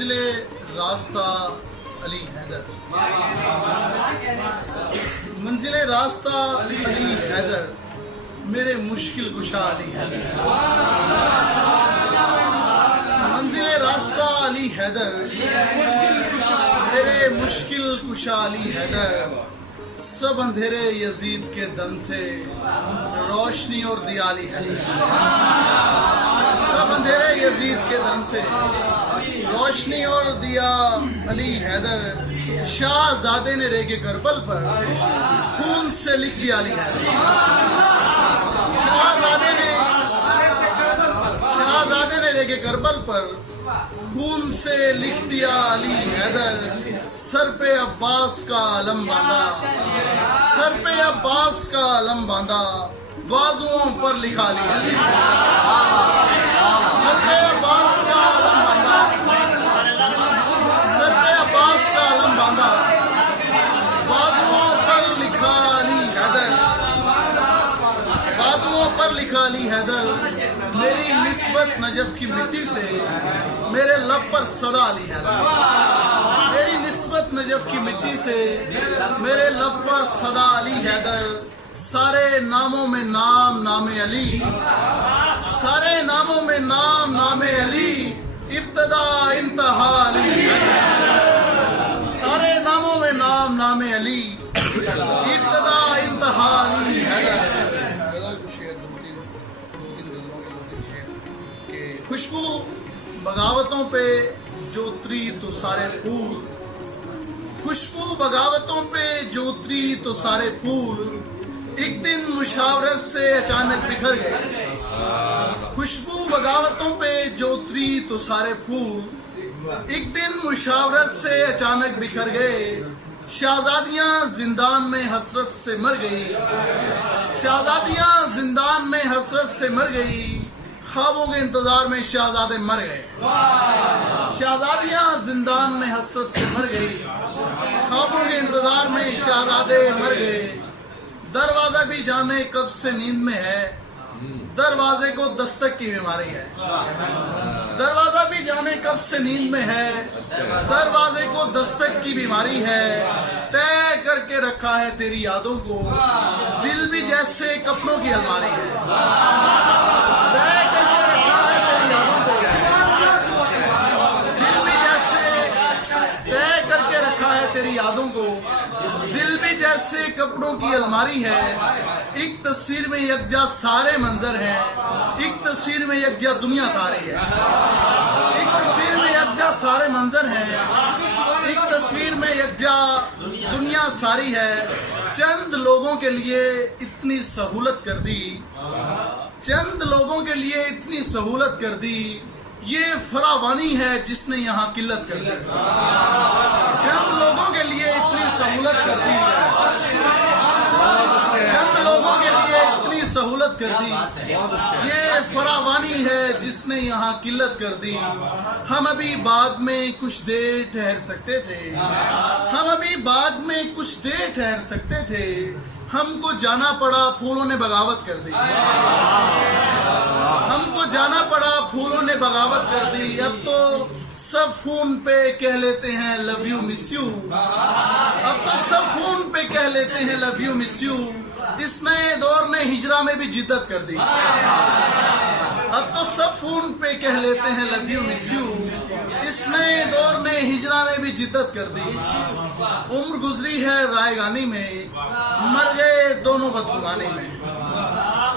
मंजिले रास्ता अली हैदर, मंजिले रास्ता अली हैदर, मेरे मुश्किल कुशा अली हैदर। मंजिले रास्ता अली हैदर, मेरे मुश्किल कुशा अली हैदर। सब अंधेरे यजीद के दम से रोशनी और दिया अली हैदर। सब अंधेरे यजीद के दम से रोशनी और दिया अली हैदर। शाहजादे ने रेगे करबल पर खून से लिख दिया अली हैदर। शाहजादे ने रेगे करबल पर खून से लिख दिया अली हैदर। सर पे अब्बास का अलम बांधा, सर पे अब्बास का अलम बांधा, बाजुओं पर लिखा अली हैदर। सर पे अब्बास का अलम बांधा, सर पे अब्बास का अलम बांधा, बाजुओं पर लिखा अली हैदर। बाजुओं पर लिखा अली हैदर। मेरी निस्बत नजफ की मिट्टी से मेरे लब पर सदा अली हैदर। मेरी निस्बत नजफ की मिट्टी से मेरे लब पर सदा अली हैदर। सारे नामों में नाम नामे अली, सारे नामों में नाम नामे अली, इब्तदा इंतहा अली हैदर। सारे नामों में नाम नामे अली, इब्तदा इंतहा अली हैदर। खुशबू बगावतों पे जो उतरी तो सारे फूल, खुशबू बगावतों पे जो उतरी तो सारे फूल एक दिन मुशावरत से अचानक बिखर गए। खुशबू बगावतों पे जो उतरी तो सारे फूल एक दिन मुशावरत से अचानक बिखर गए। शहजादियां जिंदान में हसरत से मर गई, शहजादियां जिंदान में हसरत से मर गई। ख्वाबों के इंतजार में शहजादे मर गए। शहजादियां जिंदान में हसरत से मर गई, ख्वाबों के इंतजार में शहजादे मर गए। दरवाजा भी जाने कब से नींद में है, दरवाजे को दस्तक की बीमारी है। दरवाजा भी जाने कब से नींद में है, दरवाजे को दस्तक की बीमारी है। तय करके रखा है तेरी यादों को, दिल भी जैसे कपड़ों की अलमारी है। तय करके रखा है तेरी यादों को, दिल भी जैसे, तय करके रखा है तेरी यादों को, दिल भी जैसे कपड़ों की अलमारी है। एक तस्वीर में यकजा सारे मंजर हैं, एक तस्वीर में यकजा दुनिया सारी है। एक तस्वीर में यकजा सारे मंजर हैं, एक तस्वीर में यकजा दुनिया सारी है। चंद लोगों के लिए इतनी सहूलत कर दी, चंद लोगों के लिए इतनी सहूलत कर दी, ये फरावानी है जिसने यहाँ किल्लत कर दी। चंद लोगों के लिए इतनी सहूलत कर दी, चंद लोगों के लिए इतनी सहूलत कर दी, ये फरावानी है जिसने यहाँ किल्लत कर दी। हम अभी बाद में कुछ देर ठहर सकते थे, हम अभी बाद में कुछ देर ठहर सकते थे, हमको जाना पड़ा फूलों ने बगावत कर दी। हमको जाना पड़ा फूलों ने बगावत कर दी। अब तो सब फोन पे कह लेते हैं लव यू मिस यू, अब तो सब फोन पे कह लेते हैं लव यू मिस यू। इस नए दौर ने हिजरा में भी जिद्दत कर दी। अब तो सब फोन पे कह लेते हैं लव यू मिस यू। इस नए दौर ने हिजरा में भी जिद्दत कर दी। उम्र गुजरी है रायगानी में, मर गए दोनों बदगुमानी में।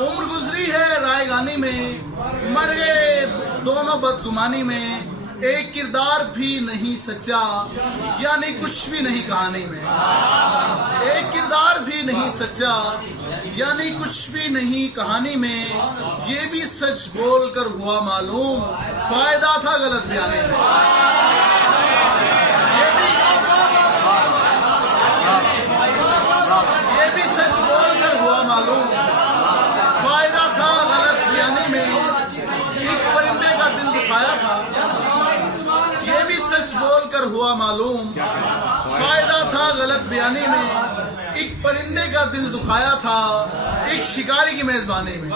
उम्र गुजरी है रायगानी में, मर गए दोनों बदगुमानी में। एक किरदार भी नहीं सच्चा, यानी कुछ भी नहीं कहानी में। एक किरदार भी नहीं सच्चा, यानी कुछ भी नहीं कहानी में। ये भी सच बोल कर हुआ मालूम, फायदा था गलत बयानी में। ये भी सच बोल कर हुआ मालूम, फायदा था गलत बयानी में। एक परिंदे का दिल दिखाया था, ये भी सच बोल कर हुआ मालूम, फायदा था गलत बयानी में। एक परिंदे का दिल दुखाया था एक शिकारी की मेजबानी में।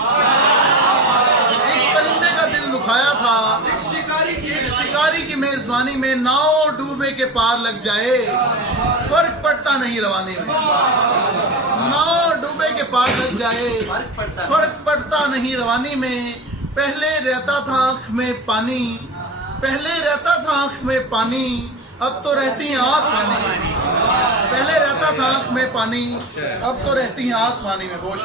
एक परिंदे का दिल दुखाया था एक शिकारी की मेजबानी में नाव डूबे के पार लग जाए, फर्क पड़ता नहीं रवानी में। नाव डूबे के पार लग जाए, फर्क पड़ता नहीं रवानी में। पहले रहता था आंख में पानी, पहले रहता था आंख में पानी, अब तो रहती है आंख पानी। पहले रहता था आंख में पानी, अब तो रहती है आंख पानी में। होश